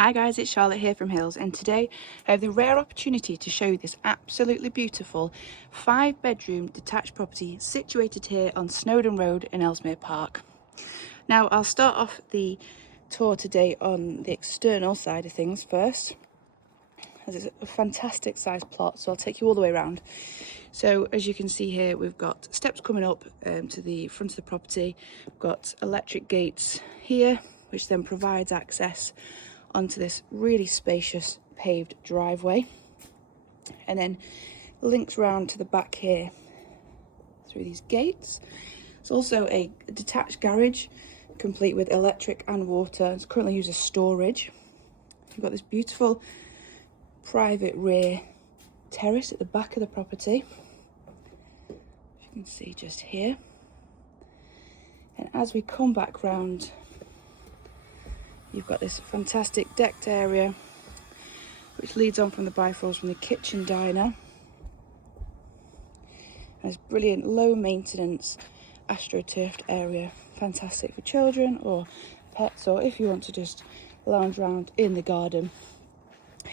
Hi guys, it's Charlotte here from Hills, and today I have the rare opportunity to show you this absolutely beautiful 5-bedroom detached property situated here on Snowdon Road in Ellesmere Park. Now I'll start off the tour today on the external side of things first, as it's a fantastic sized plot, so I'll take you all the way around. So as you can see here, we've got steps coming up to the front of the property. We've got electric gates here, which then provides access onto this really spacious paved driveway, and then links round to the back here through these gates. It's also a detached garage complete with electric and water. It's currently used as storage. You've got this beautiful private rear terrace at the back of the property, as you can see just here. And as we come back round, you've got this fantastic decked area which leads on from the bifolds from the kitchen diner. And this brilliant low maintenance astroturfed area, fantastic for children or pets, or if you want to just lounge around in the garden.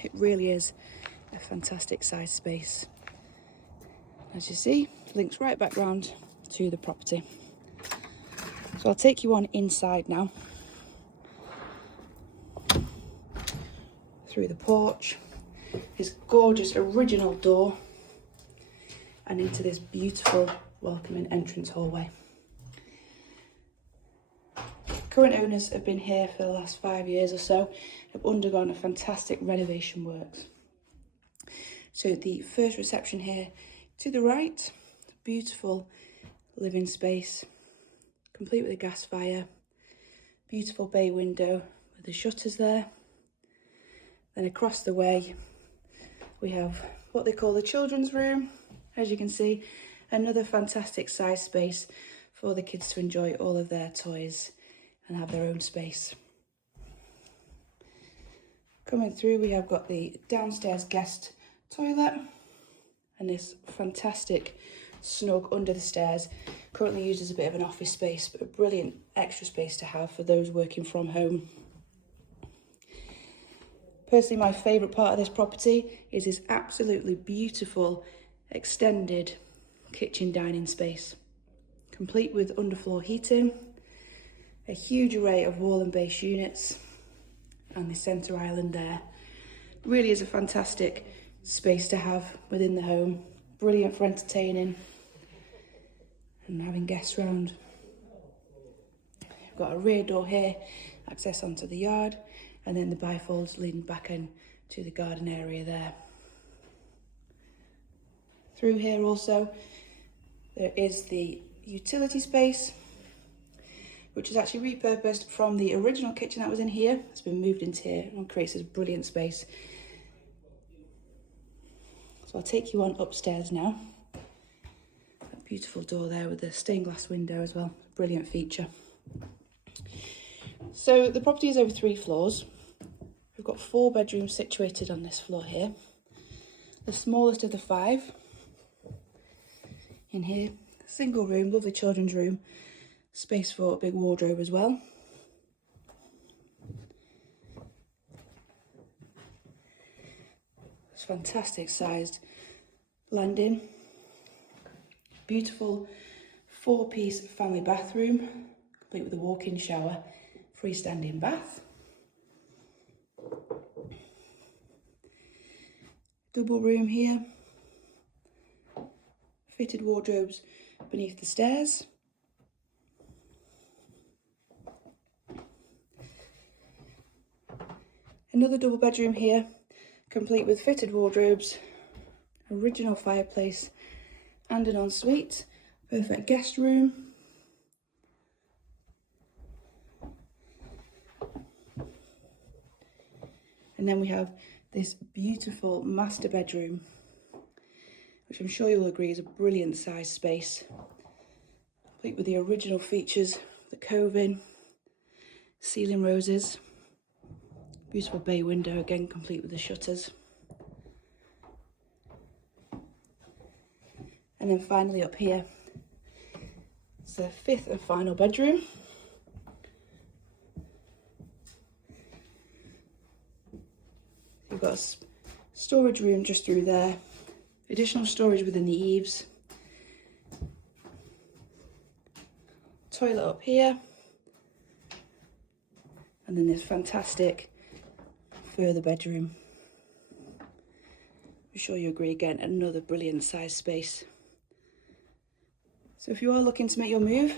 It really is a fantastic size space. As you see, links right back round to the property. So I'll take you on inside now, through the porch, this gorgeous original door, and into this beautiful welcoming entrance hallway. Current owners have been here for the last 5 years or so, have undergone a fantastic renovation works. So the first reception here to the right, beautiful living space, complete with a gas fire, beautiful bay window with the shutters there. Then across the way, we have what they call the children's room. As you can see, another fantastic size space for the kids to enjoy all of their toys and have their own space. Coming through, we have got the downstairs guest toilet and this fantastic snug under the stairs, currently used as a bit of an office space, but a brilliant extra space to have for those working from home. Personally, my favourite part of this property is this absolutely beautiful extended kitchen dining space, complete with underfloor heating, a huge array of wall and base units, and the centre island there. Really is a fantastic space to have within the home, brilliant for entertaining and having guests round. We've got a rear door here, access onto the yard, and then the bifolds leading back in to the garden area there. Through here also, there is the utility space, which is actually repurposed from the original kitchen that was in here. It's been moved into here and creates this brilliant space. So I'll take you on upstairs now. That beautiful door there with the stained glass window as well, brilliant feature. So the property is over 3 floors. We've got 4 bedrooms situated on this floor here. The smallest of the 5 in here, single room, lovely children's room, space for a big wardrobe as well. It's fantastic sized landing, beautiful 4-piece family bathroom, complete with a walk-in shower, freestanding bath. Double room here, fitted wardrobes beneath the stairs. Another double bedroom here, complete with fitted wardrobes, original fireplace and an ensuite, perfect guest room. And then we have this beautiful master bedroom, which I'm sure you'll agree is a brilliant size space, complete with the original features, the cove-in, ceiling roses, beautiful bay window, again complete with the shutters. And then finally up here, it's the 5th and final bedroom. We've got a storage room just through there, additional storage within the eaves, toilet up here, and then this fantastic further bedroom. I'm sure you agree, again, another brilliant size space. So if you are looking to make your move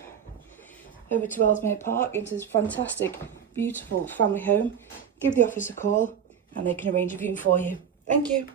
over to Ellesmere Park into this fantastic, beautiful family home, give the office a call and they can arrange a viewing for you. Thank you.